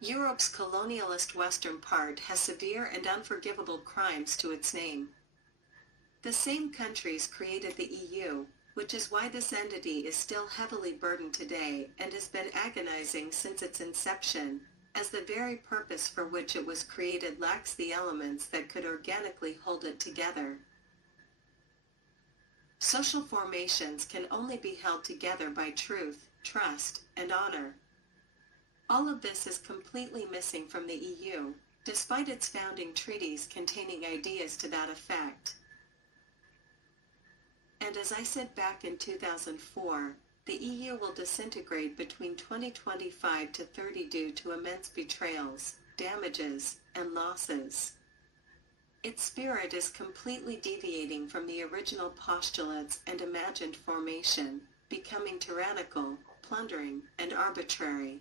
Europe's colonialist western part has severe and unforgivable crimes to its name. The same countries created the EU, which is why this entity is still heavily burdened today and has been agonizing since its inception, as the very purpose for which it was created lacks the elements that could organically hold it together. Social formations can only be held together by truth, trust, and honor. All of this is completely missing from the EU, despite its founding treaties containing ideas to that effect. And as I said back in 2004, the EU will disintegrate between 2025 to 30 due to immense betrayals, damages, and losses. Its spirit is completely deviating from the original postulates and imagined formation, becoming tyrannical, plundering, and arbitrary.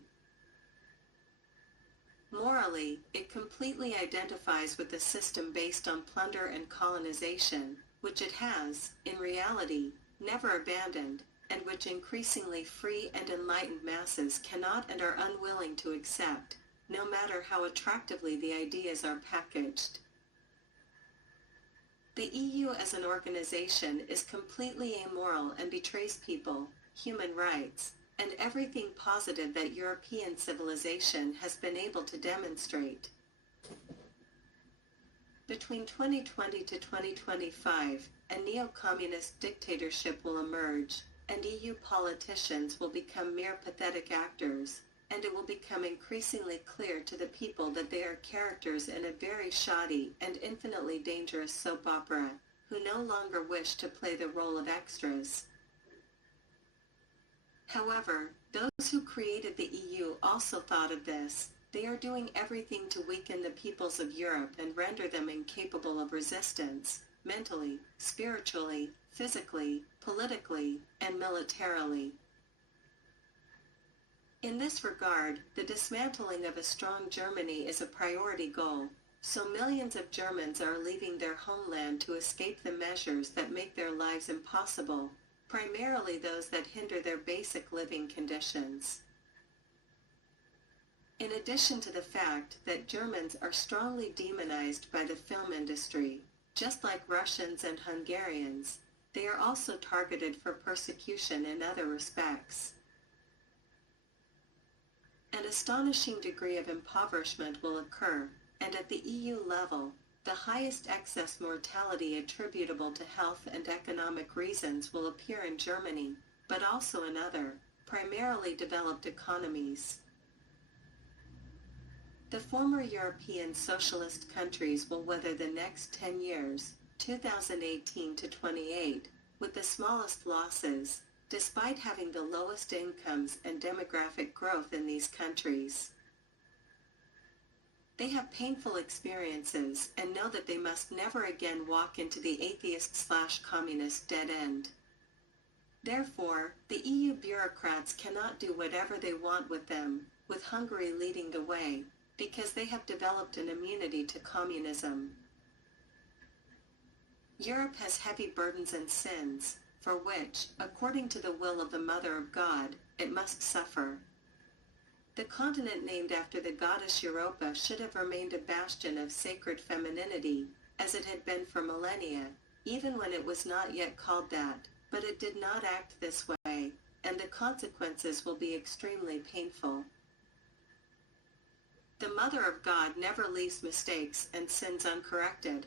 Morally, it completely identifies with a system based on plunder and colonization, which it has, in reality, never abandoned, and which increasingly free and enlightened masses cannot and are unwilling to accept, no matter how attractively the ideas are packaged. The EU as an organization is completely amoral and betrays people, human rights, and everything positive that European civilization has been able to demonstrate. Between 2020 to 2025, a neo-communist dictatorship will emerge, and EU politicians will become mere pathetic actors, and it will become increasingly clear to the people that they are characters in a very shoddy and infinitely dangerous soap opera, who no longer wish to play the role of extras. However, those who created the EU also thought of this. They are doing everything to weaken the peoples of Europe and render them incapable of resistance, mentally, spiritually, physically, politically, and militarily. In this regard, the dismantling of a strong Germany is a priority goal, so millions of Germans are leaving their homeland to escape the measures that make their lives impossible, primarily those that hinder their basic living conditions. In addition to the fact that Germans are strongly demonized by the film industry, just like Russians and Hungarians, they are also targeted for persecution in other respects. An astonishing degree of impoverishment will occur, and at the EU level, the highest excess mortality attributable to health and economic reasons will appear in Germany, but also in other, primarily developed economies. The former European socialist countries will weather the next 10 years, 2018 to 28, with the smallest losses, despite having the lowest incomes and demographic growth in these countries. They have painful experiences and know that they must never again walk into the atheist/communist dead end. Therefore, the EU bureaucrats cannot do whatever they want with them, with Hungary leading the way, because they have developed an immunity to communism. Europe has heavy burdens and sins, for which, according to the will of the Mother of God, it must suffer. The continent named after the goddess Europa should have remained a bastion of sacred femininity, as it had been for millennia, even when it was not yet called that, but it did not act this way, and the consequences will be extremely painful. The Mother of God never leaves mistakes and sins uncorrected.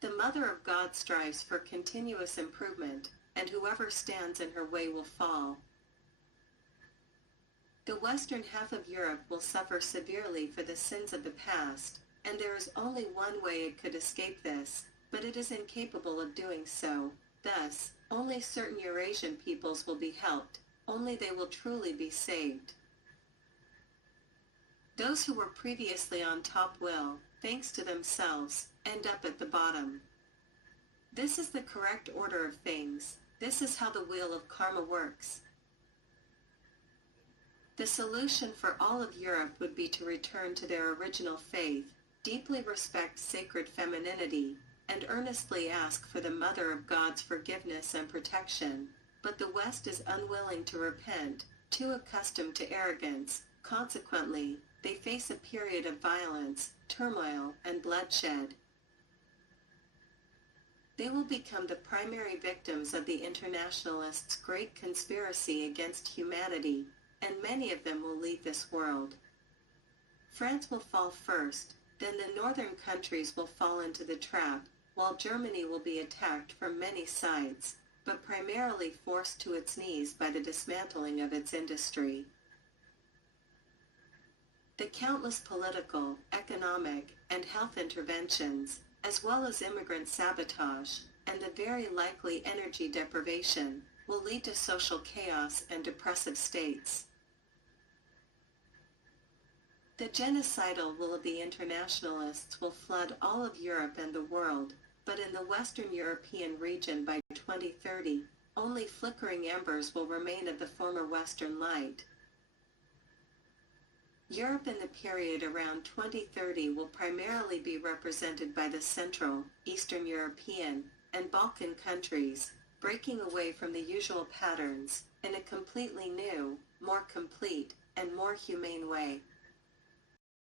The Mother of God strives for continuous improvement, and whoever stands in her way will fall. The western half of Europe will suffer severely for the sins of the past, and there is only one way it could escape this, but it is incapable of doing so. Thus, only certain Eurasian peoples will be helped, only they will truly be saved. Those who were previously on top will, thanks to themselves, end up at the bottom. This is the correct order of things. This is how the wheel of karma works. The solution for all of Europe would be to return to their original faith, deeply respect sacred femininity, and earnestly ask for the Mother of God's forgiveness and protection, but the West is unwilling to repent, too accustomed to arrogance, Consequently, they face a period of violence, turmoil, and bloodshed. They will become the primary victims of the internationalists' great conspiracy against humanity, and many of them will leave this world. France will fall first, then the northern countries will fall into the trap, while Germany will be attacked from many sides, but primarily forced to its knees by the dismantling of its industry. The countless political, economic, and health interventions, as well as immigrant sabotage, and the very likely energy deprivation, will lead to social chaos and depressive states. The genocidal will of the internationalists will flood all of Europe and the world, but in the Western European region by 2030, only flickering embers will remain of the former Western light. Europe in the period around 2030 will primarily be represented by the Central, Eastern European, and Balkan countries, breaking away from the usual patterns, in a completely new, more complete, and more humane way.